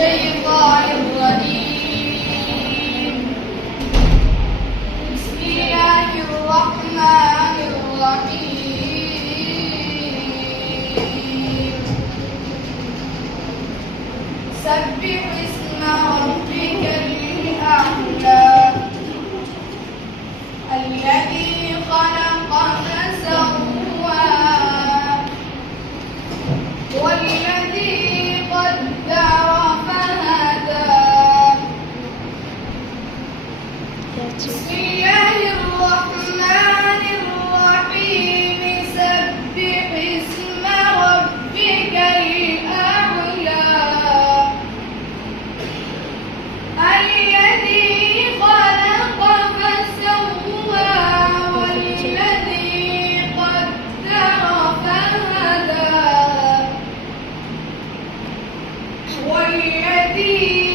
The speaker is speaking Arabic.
الشيطان الرجيم. بسم الله الرحمن الرحيم. سبح اسم ربك الأعلى الذي خلق فسوى والذي قدر فهدى. بسم الله الرحمن الرحيم. سبح اسم ربك الأعلى الذي خلق فسوى والذي قدر فهدى والذي